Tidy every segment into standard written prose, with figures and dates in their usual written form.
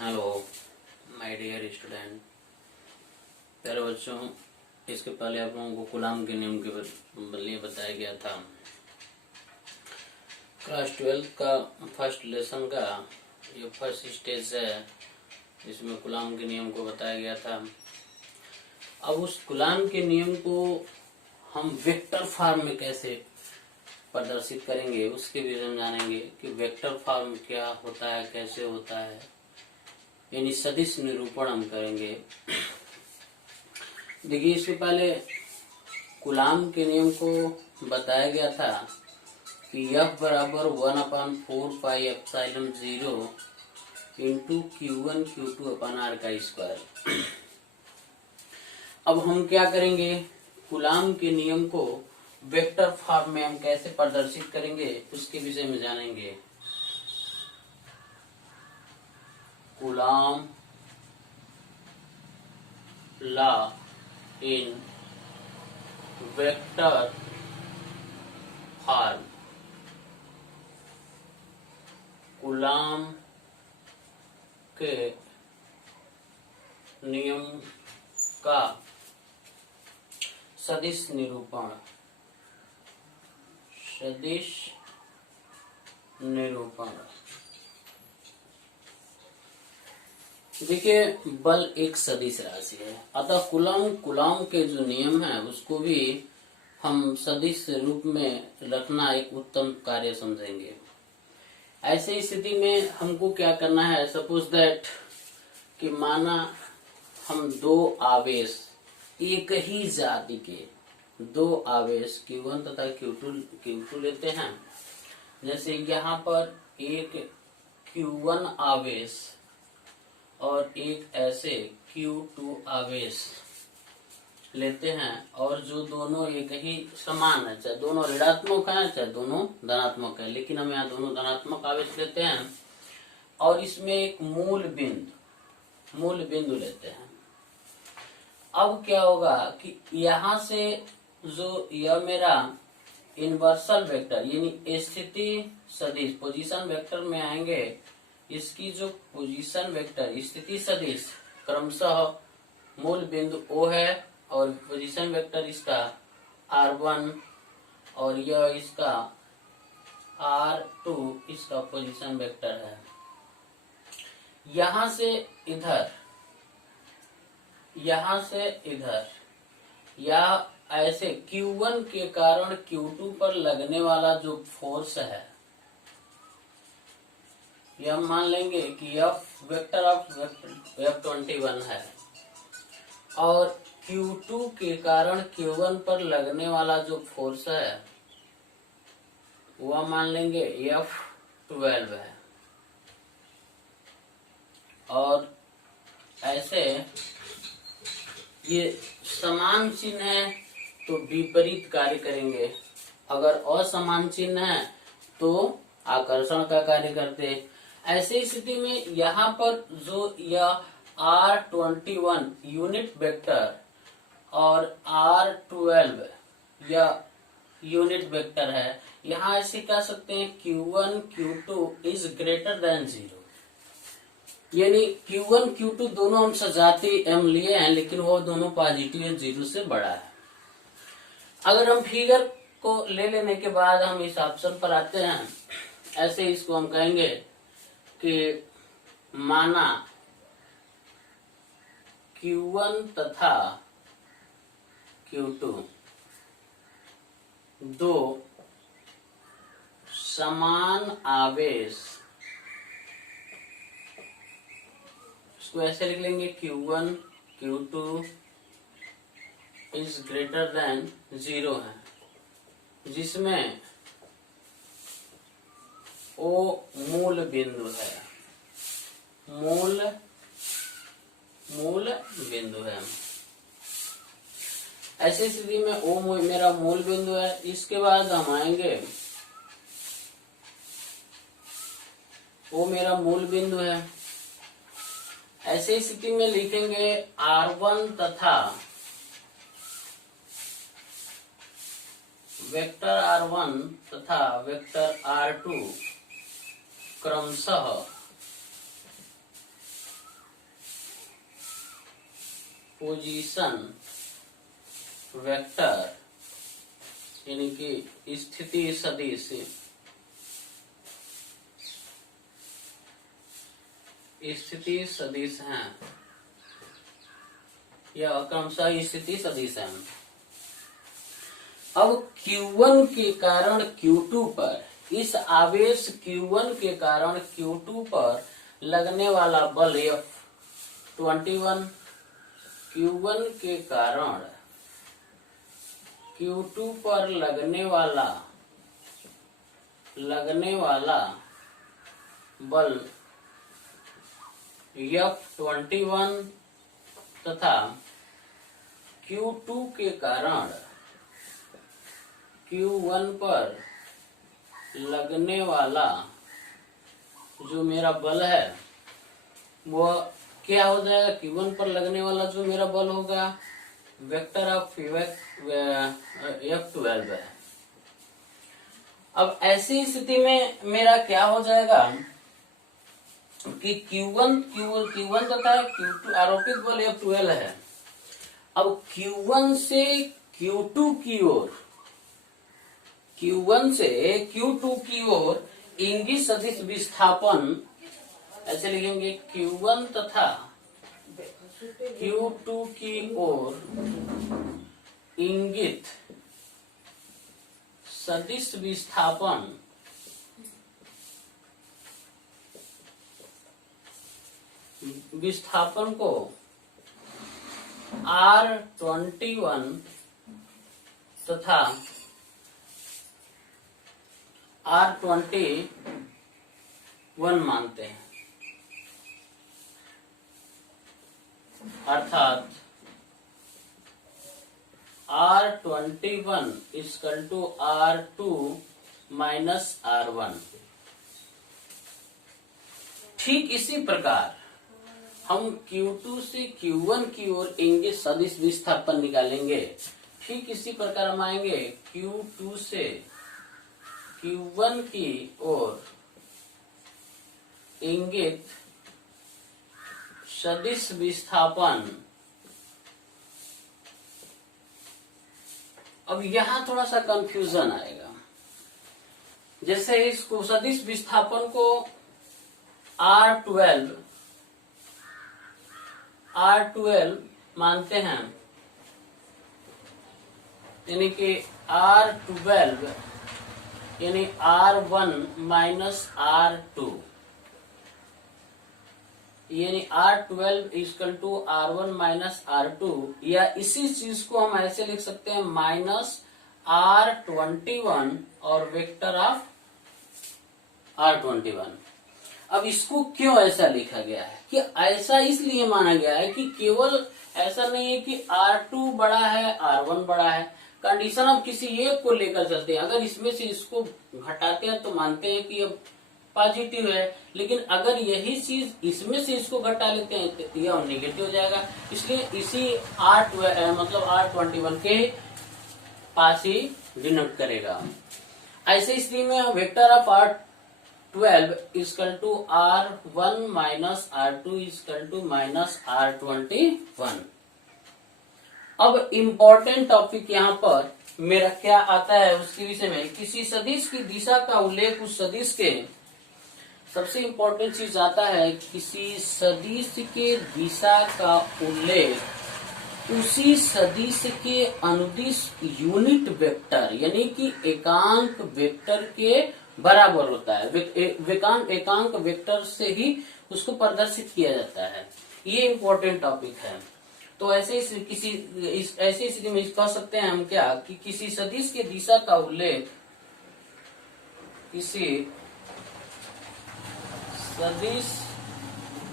Hello my dear student. प्यारे बच्चों, इसके पहले आप लोगों को कूलाम के नियम के लिए बताया गया था। क्लास 12 का फर्स्ट लेसन का ये फर्स्ट स्टेज है, जिसमें कूलाम के नियम को बताया गया था। अब उस कूलाम के नियम को हम वेक्टर फॉर्म में कैसे प्रदर्शित करेंगे उसके विषय में जानेंगे कि वेक्टर फॉर्म क्या होता है, कैसे होता है, यानी सदिश निरूपण हम करेंगे। देखिए, इससे पहले कूलाम के नियम को बताया गया था कि F बराबर 1/4πε0 इंटू Q1 Q2/R का स्क्वायर। अब हम क्या करेंगे, कूलाम के नियम को वेक्टर फॉर्म में हम कैसे प्रदर्शित करेंगे उसके विषय में जानेंगे। Coulomb law in vector form. Coulomb के नियम का सदिश निरूपण। सदिश निरूपण। देखिए, बल एक सदिश राशि है, अतः कूलाम के जो नियम है उसको भी हम सदिश रूप में रखना एक उत्तम कार्य समझेंगे। ऐसी स्थिति में हमको क्या करना है, सपोज दैट कि माना हम दो आवेश, एक ही जाति के दो आवेश Q1 तथा Q2 लेते हैं। जैसे यहाँ पर एक Q1 आवेश और एक ऐसे Q2 आवेश लेते हैं, और जो दोनों एक ही समान है, चाहे दोनों ऋणात्मक है चाहे दोनों धनात्मक है, लेकिन हम यहाँ दोनों धनात्मक आवेश लेते हैं और इसमें एक मूल बिंदु लेते हैं। अब क्या होगा कि यहाँ से जो यह मेरा इनवर्सल वेक्टर यानी स्थिति सदिश पोजीशन वेक्टर में आएंगे, इसकी जो पोजीशन वेक्टर स्थिति सदिश क्रमशः मूल बिंदु O है और पोजीशन वेक्टर इसका R1 और यह इसका R2 इसका पोजीशन वेक्टर है। यहाँ से इधर या ऐसे Q1 के कारण Q2 पर लगने वाला जो फोर्स है, यह मान लेंगे कि F वेक्टर ऑफ F21 है, और Q2 के कारण Q1 पर लगने वाला जो फोर्स है वह मान लेंगे F12 है। और ऐसे ये समान चिन्ह है तो विपरीत कार्य करेंगे, अगर असमान चिन्ह है तो आकर्षण का कार्य करते। ऐसी स्थिति में यहाँ पर जो यह R21 यूनिट वेक्टर और R12 यह यूनिट वेक्टर है, यहाँ ऐसे कह सकते हैं Q1 Q2 is greater than 0, यानी Q1 Q2 दोनों हम सजाती M लिए हैं, लेकिन वो दोनों पॉजिटिव है, 0 से बड़ा है। अगर हम फिगर को ले लेने के बाद हम इस ऑप्शन पर आते हैं, ऐसे इसको हम कहेंगे कि माना Q1 तथा Q2 दो समान आवेश, इसको ऐसे लिख लेंगे Q1 Q2 is greater than 0 है, जिसमें O मूल बिंदु है, मूल बिंदु है। ऐसी स्थिति में O मेरा मूल बिंदु है। इसके बाद हम आएंगे, O मेरा मूल बिंदु है। ऐसी स्थिति में लिखेंगे R1 तथा वेक्टर R1 तथा वेक्टर R2 क्रमशः पोजीशन वेक्टर यानी कि स्थिति सदिश हैं या क्रमशः स्थिति सदिश हैं। अब Q1 के कारण Q2 पर, इस आवेश Q1 के कारण Q2 पर लगने वाला बल F21, Q1 के कारण Q2 पर लगने वाला बल F21 तथा Q2 के कारण Q1 पर लगने वाला जो मेरा बल है वो क्या हो जाएगा। Q1 पर लगने वाला जो मेरा बल होगा वेक्टर ऑफ F12 है। अब ऐसी स्थिति में मेरा क्या हो जाएगा कि Q1 तथा Q2 आरोपित बल F12 है। अब Q1 से Q2 की ओर इंगित सदिश विस्थापन ऐसे लिखेंगे, Q1 तथा Q2 की ओर इंगित सदिश विस्थापन को R21 तथा R21 मानते हैं, अर्थात R21 = R2 माइनस R1। ठीक इसी प्रकार हम Q2 से Q1 की ओर इंगित सदिश विस्थापन निकालेंगे। ठीक इसी प्रकार हम आएंगे Q2 से Q1 की ओर इंगित सदिश विस्थापन। अब यहां थोड़ा सा कंफ्यूजन आएगा। जैसे इस सदिश विस्थापन को R12 मानते हैं, यानी कि R12 यानी R1 माइनस R2, यानी R12 = R1 माइनस R2, या इसी चीज को हम ऐसे लिख सकते हैं माइनस R21 और वेक्टर ऑफ R21। अब इसको क्यों ऐसा लिखा गया है कि ऐसा इसलिए माना गया है कि केवल ऐसा नहीं है कि R2 बड़ा है R1 बड़ा है, कंडीशन हम किसी एक को लेकर चलते हैं। अगर इसमें से इसको घटाते हैं तो मानते हैं कि ये पॉजिटिव है, लेकिन अगर यही चीज इसमें से इसको घटा लेते हैं तो यह नेगेटिव हो जाएगा। इसलिए इसी R21 के पास ही डिनोट करेगा। ऐसे स्थिति में vector of R12 = R1 minus R2 = minus R21। अब इम्पोर्टेंट टॉपिक यहाँ पर मेरा क्या आता है उसके विषय में, किसी सदिश की दिशा का उल्लेख उस सदिश के, सबसे इम्पोर्टेंट चीज आता है किसी सदिश के दिशा का उल्लेख उसी सदिश के अनुदिश यूनिट वेक्टर यानी कि एकांक वेक्टर के बराबर होता है। एकांक वेक्टर से ही उसको प्रदर्शित किया जाता है। ये इम्पोर्टेंट टॉपिक है। तो ऐसे स्थिति में कह सकते हैं हम क्या कि किसी सदिश के दिशा का उल्लेख किसी सदिश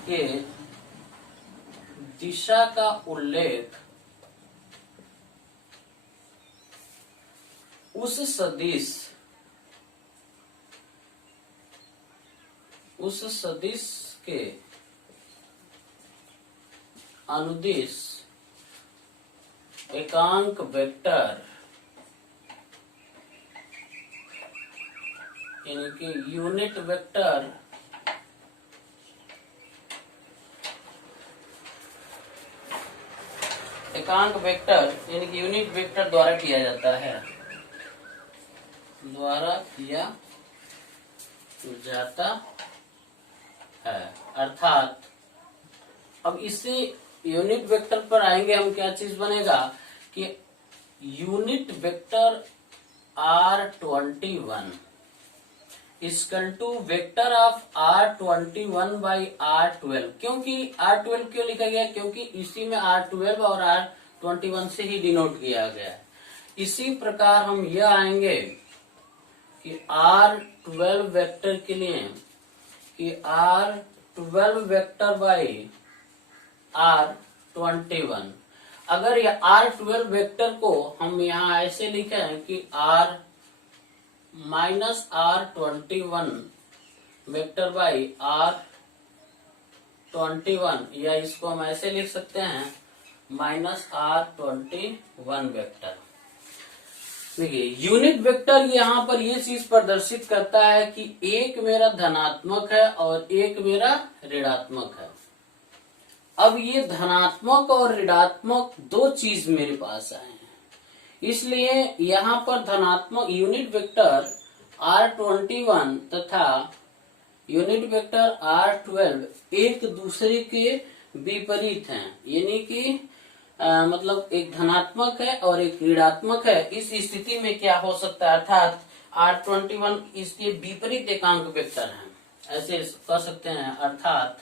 के दिशा का उल्लेख उस सदिश के अनुदिश एकांक वेक्टर यानी कि यूनिट वेक्टर एकांक वेक्टर यानी कि यूनिट वेक्टर द्वारा किया जाता है, अर्थात अब इससे यूनिट वेक्टर पर आएंगे हम, क्या चीज बनेगा कि unit vector R21 equal to vector of R21 by R12। क्योंकि R12 क्यों लिखा गया, क्योंकि इसी में R12 और R21 से ही डिनोट किया गया है। इसी प्रकार हम यह आएंगे कि R12 वेक्टर के लिए कि R12 वेक्टर बाई R21। अगर ये R12 वेक्टर को हम यहाँ ऐसे लिखे हैं कि R minus R21 vector by R21, या इसको हम ऐसे लिख सकते हैं माइनस R21 वेक्टर। देखिए यूनिट वेक्टर यहाँ पर ये चीज प्रदर्शित करता है कि एक मेरा धनात्मक है और एक मेरा ऋणात्मक है। अब ये धनात्मक और ऋणात्मक दो चीज मेरे पास आए हैं, इसलिए यहाँ पर धनात्मक यूनिट वेक्टर R21 तथा यूनिट वेक्टर R12 एक दूसरे के विपरीत हैं, यानी कि मतलब एक धनात्मक है और एक ऋणात्मक है। इस स्थिति में क्या हो सकता है, अर्थात R21 इसके विपरीत एकांक वेक्टर हैं, ऐसे कह सकते हैं। अर्थात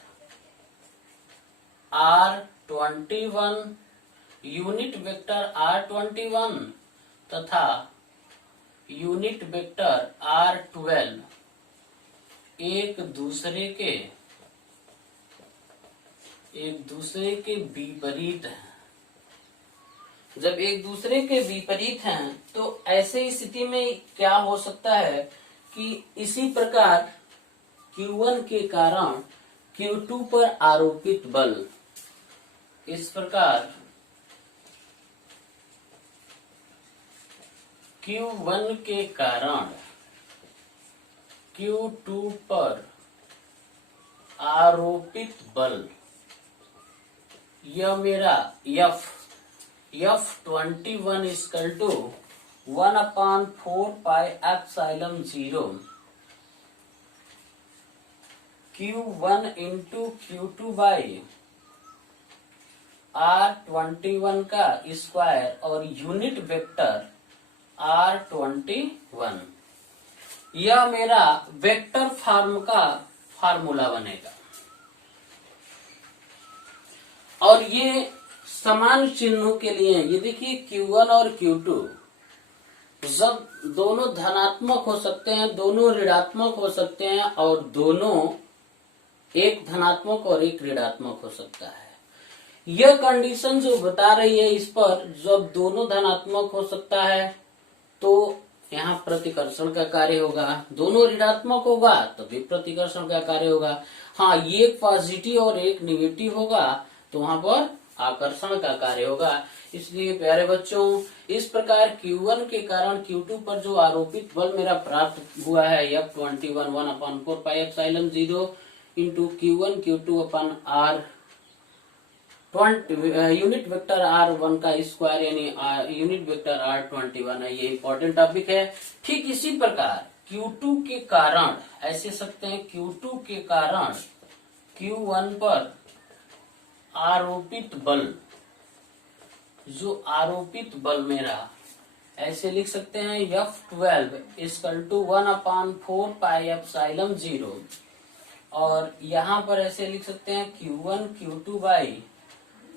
R21 यूनिट वेक्टर R21 तथा यूनिट वेक्टर R12 एक दूसरे के विपरीत हैं। जब एक दूसरे के विपरीत हैं तो ऐसे स्थिति में क्या हो सकता है कि इसी प्रकार Q1 के कारण Q2 पर आरोपित बल, इस प्रकार Q1 के कारण Q2 पर आरोपित बल, यह मेरा F21 equal to 1/4 pi epsilon 0 Q1 into Q2 by R21 का स्क्वायर और यूनिट वेक्टर R21, यह मेरा वेक्टर फॉर्म का फार्मूला बनेगा। और ये समान चिन्हों के लिए ये देखिए Q1 और Q2 जब दोनों धनात्मक हो सकते हैं, दोनों ऋणात्मक हो सकते हैं और दोनों एक धनात्मक और एक ऋणात्मक हो सकता है। यह कंडीशन जो बता रही है इस पर, जब दोनों धनात्मक हो सकता है तो यहाँ प्रतिकर्षण का कार्य होगा, दोनों ऋणात्मक होगा तभी प्रतिकर्षण का कार्य होगा। हाँ, ये एक पॉजिटिव और एक निगेटिव होगा तो वहां पर आकर्षण का कार्य होगा। इसलिए प्यारे बच्चों, इस प्रकार Q1 के कारण Q2 पर जो आरोपित बल मेरा प्राप्त हुआ है F21 1/4 pi epsilon 0 into Q1 Q2 अपन यूनिट वेक्टर R1 का स्क्वायर यानी यूनिट वेक्टर R21 है, ये इंपॉर्टेंट टॉपिक है। ठीक इसी प्रकार Q2 के कारण ऐसे सकते हैं, Q2 के कारण Q1 पर आरोपित बल, जो आरोपित बल मेरा ऐसे लिख सकते हैं F12 equal to 1/4 pi epsilon 0, और यहाँ पर ऐसे लिख सकते हैं Q1 Q2 बाई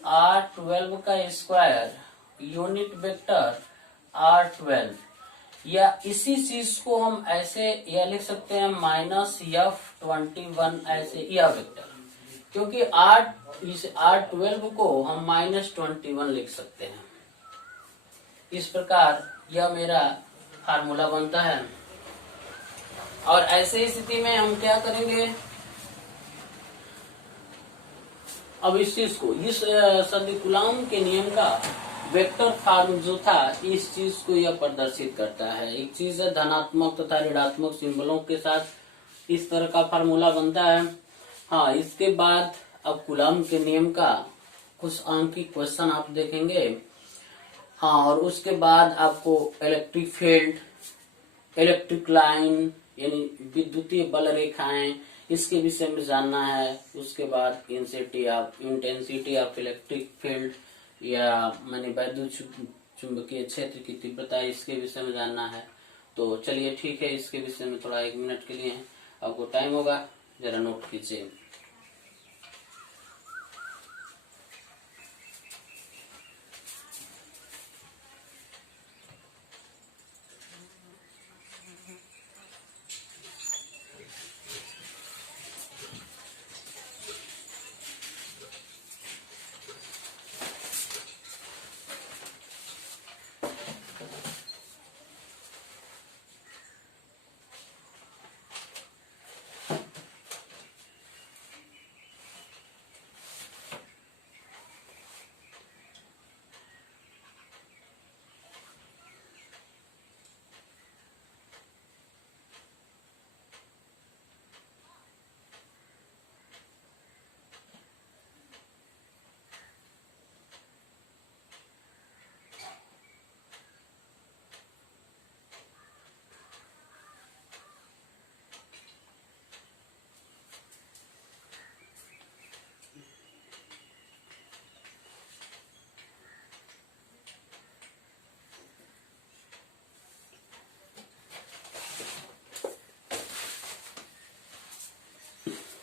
R12 का स्क्वायर यूनिट वेक्टर R12, या इसी चीज को हम ऐसे यह लिख सकते हैं माइनस F21 ऐसे यह वेक्टर, क्योंकि इस R12 को हम -21 लिख सकते हैं। इस प्रकार यह मेरा फार्मूला बनता है। और ऐसे स्थिति में हम क्या करेंगे, अब इस चीज को, इस सदिकुलाम के नियम का वेक्टर फॉर्म जो था, इस चीज को यह प्रदर्शित करता है। एक चीज है धनात्मक तथा ऋणात्मक सिंबलों के साथ इस तरह का फार्मूला बनता है। हाँ, इसके बाद अब कूलॉम के नियम का कुछ अंक की क्वेश्चन आप देखेंगे। हाँ, और उसके बाद आपको इलेक्ट्रिक फील्ड, इलेक्ट्रिक लाइन यानी विद्युतीय बल रेखाएं, इसके विषय में जानना है। उसके बाद इंटेंसिटी ऑफ इलेक्ट्रिक फील्ड या माने वैद्युत चुंबकीय क्षेत्र की तीव्रता, इसके विषय में जानना है। तो चलिए ठीक है, इसके विषय में थोड़ा 1 मिनट के लिए आपको टाइम होगा, जरा नोट कीजिए।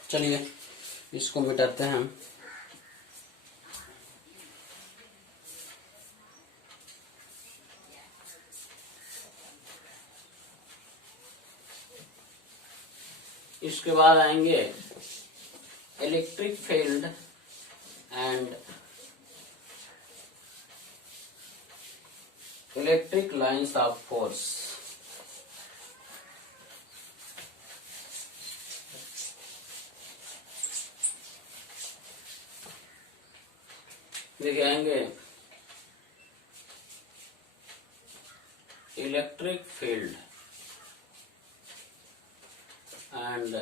चलिए इसको मिटाते हैं हम। इसके बाद आएंगे electric field and electric lines of force. देखिए आएंगे electric field and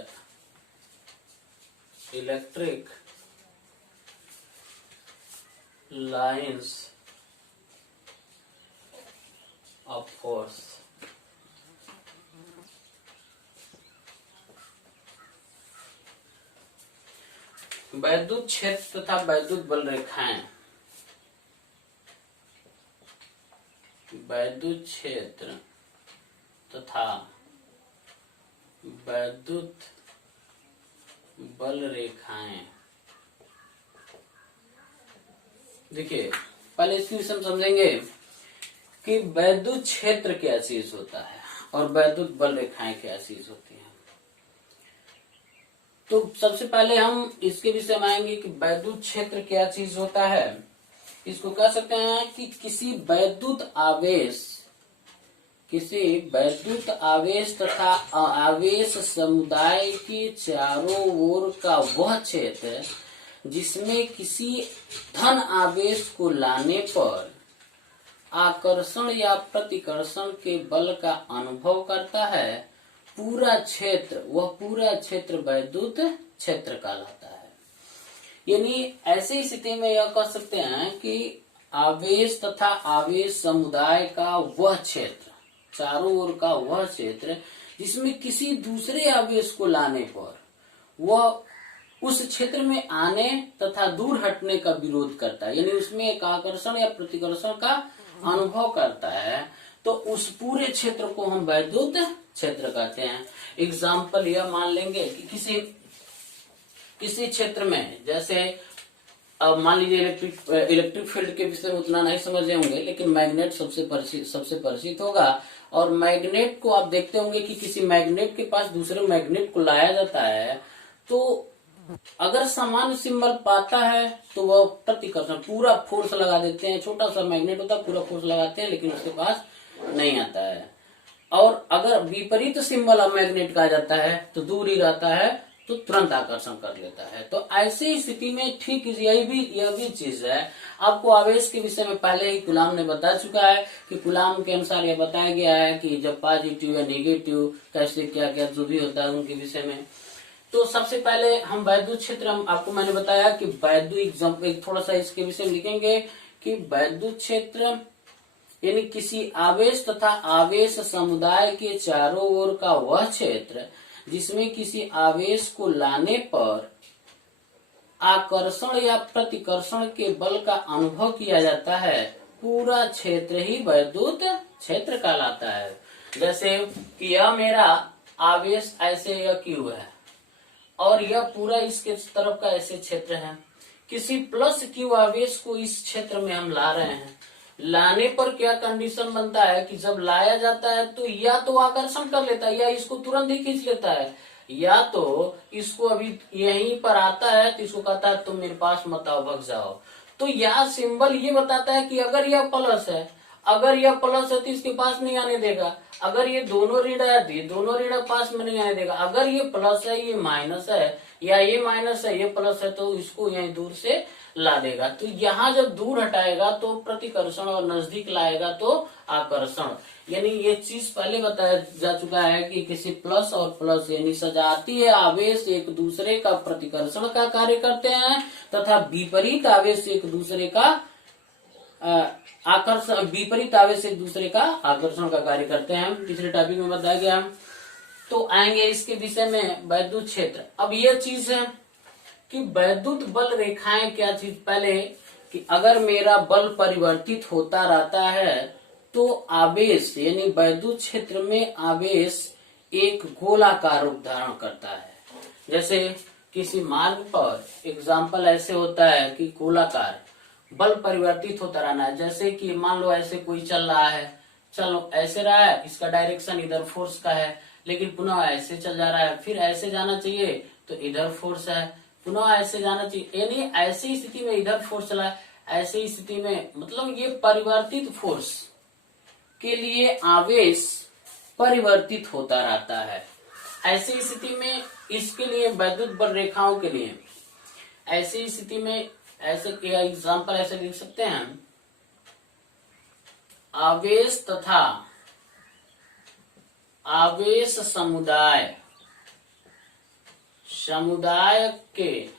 electric lines of force. वैद्युत क्षेत्र तथा वैद्युत बल रेखाएं, वैद्युत क्षेत्र तथा वैद्युत बल रेखाएं। देखिए पहले इसकी विषय में समझेंगे कि वैद्युत क्षेत्र क्या चीज होता है और वैद्युत बल रेखाएं क्या चीज होती हैं। तो सबसे पहले हम इसके विषय में आएंगे कि वैद्युत क्षेत्र क्या चीज होता है। इसको कह सकते हैं कि किसी वैद्युत आवेश तथा आवेश समुदाय के चारों ओर का वह क्षेत्र जिसमें किसी धन आवेश को लाने पर आकर्षण या प्रतिकर्षण के बल का अनुभव करता है, पूरा क्षेत्र वैद्युत क्षेत्र कहलाता है। यानी ऐसी स्थिति में यह कह सकते हैं कि आवेश तथा आवेश समुदाय का वह क्षेत्र, चारों ओर का वह क्षेत्र जिसमें किसी दूसरे आवेश को लाने पर वह उस क्षेत्र में आने तथा दूर हटने का विरोध करता है, यानी उसमें एक आकर्षण या प्रतिकर्षण का अनुभव करता है, तो उस पूरे क्षेत्र को हम वैद्युत क्षेत्र कहते हैं। एग्जाम्पल यह मान लेंगे कि किसी क्षेत्र में, जैसे अब मान लीजिए इलेक्ट्रिक फील्ड के विषय में उतना नहीं समझे होंगे, लेकिन मैग्नेट सबसे परिचित होगा। और मैग्नेट को आप देखते होंगे कि किसी मैग्नेट के पास दूसरे मैग्नेट को लाया जाता है, तो अगर समान सिंबल पाता है तो वह प्रतिकर्षण पूरा फोर्स लगा देते हैं। छोटा सा मैग्नेट होता है, पूरा फोर्स लगाते हैं, लेकिन उसके पास नहीं आता है। और अगर विपरीत सिंबल मैग्नेट का आ जाता है तो दूर ही रहता है, तो तुरंत आकर्षण कर लेता है। तो ऐसी स्थिति में ठीक यह भी चीज है। आपको आवेश के विषय में पहले ही कूलाम ने बता चुका है कि कूलाम के अनुसार यह बताया गया है कि जब पॉजिटिव या नेगेटिव कैसे क्या क्या जो भी होता है उनके विषय में। तो सबसे पहले हम वैद्युत क्षेत्र, हम आपको मैंने बताया कि वैद्युत एक थोड़ा सा इसके विषय में लिखेंगे कि वैद्युत क्षेत्र यानी किसी आवेश तथा आवेश समुदाय के चारों ओर का वह क्षेत्र जिसमें किसी आवेश को लाने पर आकर्षण या प्रतिकर्षण के बल का अनुभव किया जाता है, पूरा क्षेत्र ही वैद्युत क्षेत्र कहलाता है। जैसे कि यह मेरा आवेश ऐसे यह Q है और यह पूरा इसके तरफ का ऐसे क्षेत्र है। किसी प्लस Q आवेश को इस क्षेत्र में हम ला रहे हैं। लाने पर क्या कंडीशन बनता है कि जब लाया जाता है तो या तो आकर्षण कर लेता है या इसको तुरंत ही खींच लेता है, या तो इसको अभी यहीं पर आता है तो इसको कहता है तुम मेरे पास मत आओ, भग जाओ। तो यह सिंबल ये बताता है कि अगर यह प्लस है, अगर यह प्लस है तो इसके पास नहीं आने देगा, अगर ये दोनों ऋण है तो ये दोनों ऋण पास में नहीं आने देगा, अगर ये प्लस है ये माइनस है या ये माइनस है ये प्लस है तो इसको यहीं दूर से ला देगा। तो यहाँ जब दूर हटाएगा तो प्रतिकर्षण और नजदीक लाएगा तो आकर्षण। यानी ये चीज पहले बताया जा चुका है कि किसी प्लस और प्लस यानी सजातीय आवेश एक दूसरे का प्रतिकर्षण का कार्य करते हैं तथा विपरीत आवेश एक दूसरे का आकर्षण, विपरीत आवेश एक दूसरे का आकर्षण का कार्य करते हैं। तीसरे टॉपिक में बताया गया। तो आएंगे इसके विषय में वैद्युत क्षेत्र। अब यह चीज है कि वैद्युत बल रेखाएं क्या चीज, पहले कि अगर मेरा बल परिवर्तित होता रहता है तो आवेश यानी वैद्युत क्षेत्र में आवेश एक गोलाकार रूप धारण करता है। जैसे किसी मार्ग पर एग्जाम्पल ऐसे होता है कि गोलाकार बल परिवर्तित होता रहना है। जैसे कि मान लो ऐसे कोई चल रहा है, चलो ऐसे रहा है, इसका डायरेक्शन इधर फोर्स का है, लेकिन पुनः ऐसे चल जा रहा है, फिर ऐसे जाना चाहिए तो इधर फोर्स है, पुनः ऐसे जाना चाहिए, यानी ऐसी स्थिति में इधर फोर्स चला है, ऐसी स्थिति में मतलब ये परिवर्तित फोर्स के लिए आवेश परिवर्तित होता रहता है। ऐसी स्थिति में इसके लिए वैद्युत बल रेखाओं के लिए ऐसी स्थिति में ऐसे एग्जाम्पल ऐसे लिख सकते हैं, आवेश तथा आवेश समुदाय के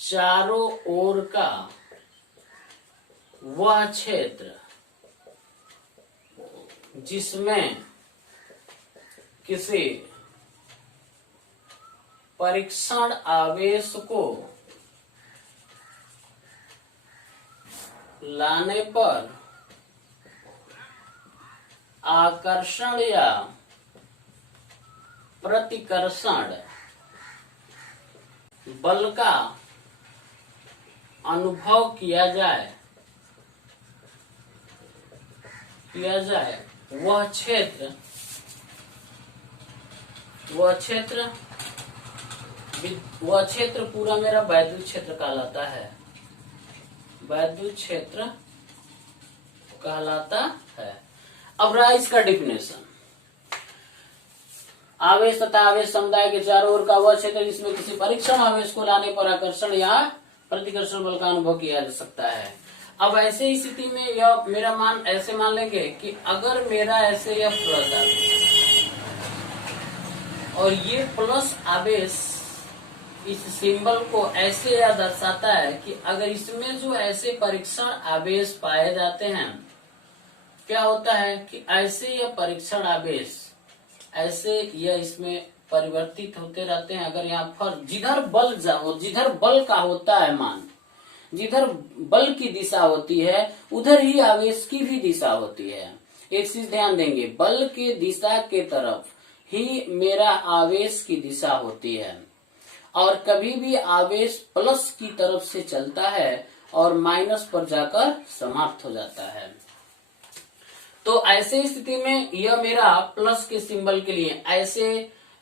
चारों ओर का वह क्षेत्र जिसमें किसी परीक्षण आवेश को लाने पर आकर्षण या प्रतिकर्षण बल का अनुभव किया जाए वह क्षेत्र पूरा मेरा वैद्युत क्षेत्र कहलाता है। वैद्युत क्षेत्र कहलाता है। अब रहा इसका डिफिनेशन, आवेश तथा आवेश समुदाय के चारों ओर का वह क्षेत्र जिसमें किसी परीक्षण आवेश को लाने पर आकर्षण या प्रतिकर्षण बल का अनुभव किया जा सकता है। अब ऐसे स्थिति में यह मेरा मान ऐसे मान लेंगे कि अगर मेरा ऐसे यह प्लस आवेश और ये प्लस आवेश इस सिंबल को ऐसे या दर्शाता है कि अगर इसमें जो ऐसे परीक्षण आवेश पाए जाते हैं, क्या होता है कि ऐसे यह परीक्षण आवेश ऐसे यह इसमें परिवर्तित होते रहते हैं। अगर यहाँ पर जिधर बल का होता है मान, जिधर बल की दिशा होती है उधर ही आवेश की भी दिशा होती है। एक चीज ध्यान देंगे, बल के दिशा के तरफ ही मेरा आवेश की दिशा होती है और कभी भी आवेश प्लस की तरफ से चलता है और माइनस पर जाकर समाप्त हो जाता है। तो ऐसे स्थिति में यह मेरा प्लस के सिंबल के लिए ऐसे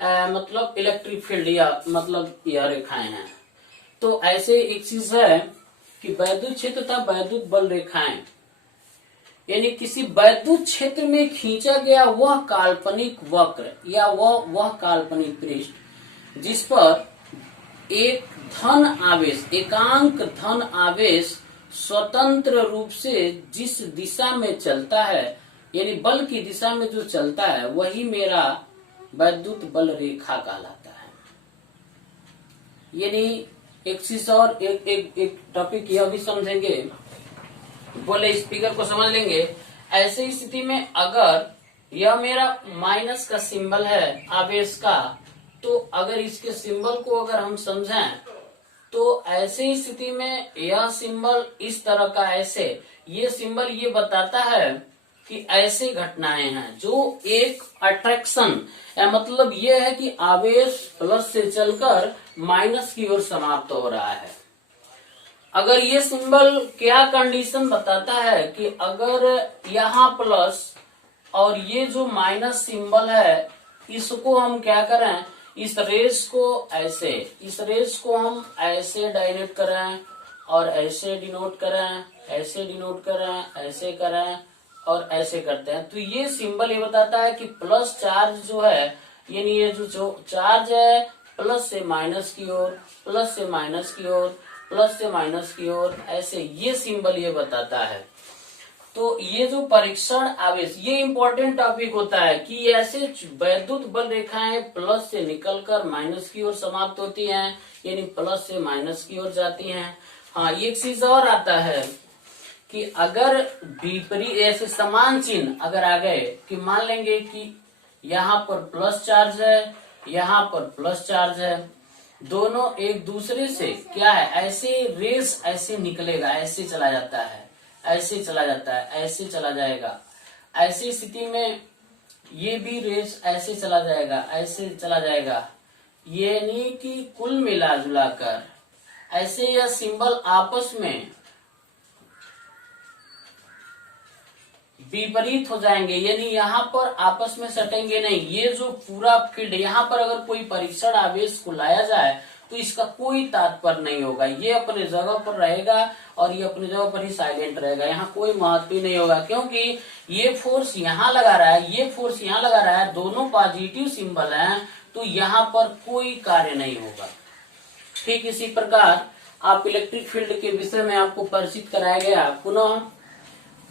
मतलब इलेक्ट्रिक फील्ड या मतलब यह रेखाएं हैं। तो ऐसे एक चीज है कि वैद्युत क्षेत्र तथा वैद्युत बल रेखाएं यानी किसी वैद्युत क्षेत्र में खींचा गया वह काल्पनिक वक्र या वह काल्पनिक पृष्ठ जिस पर एक धन आवेश, एकांक धन आवेश स्वतंत्र रूप से जिस दिशा में चलता है यानी बल की दिशा में जो चलता है वही मेरा वैद्युत बल रेखा कहलाता है। यानी एक चीज और एक टॉपिक यह भी समझेंगे, बोले स्पीकर को समझ लेंगे। ऐसी स्थिति में अगर यह मेरा माइनस का सिंबल है आवेश का, तो अगर इसके सिंबल को अगर हम समझें तो ऐसी स्थिति में यह सिंबल इस तरह का, ऐसे ये सिंबल ये बताता है कि ऐसे घटनाएं हैं जो एक अट्रैक्शन, मतलब ये है कि आवेश प्लस से चलकर माइनस की ओर समाप्त हो रहा है। अगर ये सिंबल क्या कंडीशन बताता है कि अगर यहाँ प्लस और ये जो माइनस सिंबल है, इसको हम क्या करें, इस रेस को ऐसे, इस रेस को हम ऐसे डायरेक्ट करें और ऐसे डिनोट करें, ऐसे डिनोट करें, ऐसे करें और ऐसे करते हैं, तो ये सिंबल ये बताता है कि प्लस चार्ज जो है, यानी ये जो चार्ज है प्लस से माइनस की ओर, प्लस से माइनस की ओर, प्लस से माइनस की ओर, ऐसे ये सिंबल ये बताता है। तो ये जो परीक्षण आवेश, ये इंपॉर्टेंट टॉपिक होता है कि ऐसे वैद्युत बल रेखाएं प्लस से निकलकर माइनस की ओर समाप्त होती हैं, यानी प्लस से माइनस की ओर जाती हैं। हाँ, एक चीज और आता है कि अगर विपरीत ऐसे समान चिन्ह अगर आ गए, कि मान लेंगे कि यहाँ पर प्लस चार्ज है, यहाँ पर प्लस चार्ज है, दोनों एक दूसरे से क्या है, ऐसे रेस ऐसे निकलेगा, ऐसे चला जाता है, ऐसे चला जाता है, ऐसे चला जाएगा। ऐसी स्थिति में ये भी रेस ऐसे चला जाएगा, ऐसे चला जाएगा, यानी कि कुल मिला जुला कर ऐसे यह सिंबल आपस में विपरीत हो जाएंगे, यानी यहाँ पर आपस में सटेंगे नहीं। ये जो पूरा फील्ड, यहाँ पर अगर कोई परीक्षण आवेश को लाया जाए तो इसका कोई तात्पर्य नहीं होगा, ये अपने जगह पर रहेगा और ये अपनी जगह पर ही साइलेंट रहेगा, यहाँ कोई महत्व नहीं होगा, क्योंकि ये फोर्स यहाँ लगा रहा है, ये फोर्स यहाँ लगा रहा है, दोनों पॉजिटिव सिंबल हैं, तो यहाँ पर कोई कार्य नहीं होगा। ठीक इसी प्रकार आप इलेक्ट्रिक फील्ड के विषय में आपको परिचित कराया गया। पुनः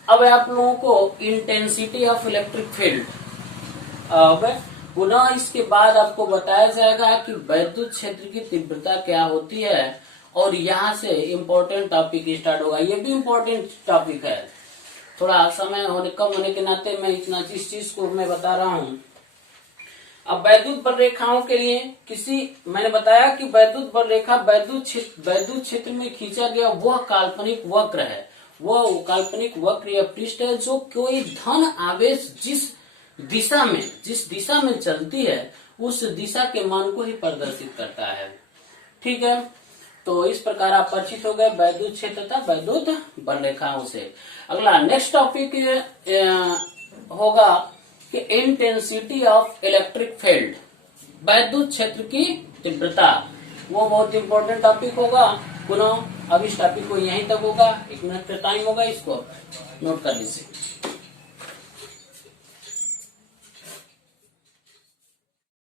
अब आप लोगों को इंटेंसिटी ऑफ इलेक्ट्रिक फील्ड, अब पुनः इसके बाद आपको बताया जाएगा कि वैद्युत क्षेत्र की तीव्रता क्या होती है, और यहाँ से इम्पोर्टेंट टॉपिक स्टार्ट होगा। ये भी इम्पोर्टेंट टॉपिक है, थोड़ा समय कम होने के नाते मैं इतना चीज को मैं बता रहा हूँ। अब वैद्युत बल रेखाओं के लिए मैंने बताया कि वैद्युत बल रेखा वैद्युत क्षेत्र में खींचा गया वह काल्पनिक वक्र है, वह काल्पनिक वक्र या पृष्ठ है जो कोई धन आवेश जिस दिशा में चलती है उस दिशा के मान को ही प्रदर्शित करता है। ठीक है, तो इस प्रकार आप परिचित हो गए वैद्युत क्षेत्र तथा वैद्युत बल रेखाओं से। अगला नेक्स्ट टॉपिक होगा कि इंटेंसिटी ऑफ इलेक्ट्रिक फील्ड, वैद्युत क्षेत्र की तीव्रता, वो बहुत इंपॉर्टेंट टॉपिक होगा। पुनः अब इस टॉपिक को यहीं तक होगा, 1 मिनट का टाइम होगा, इसको नोट कर लीजिए।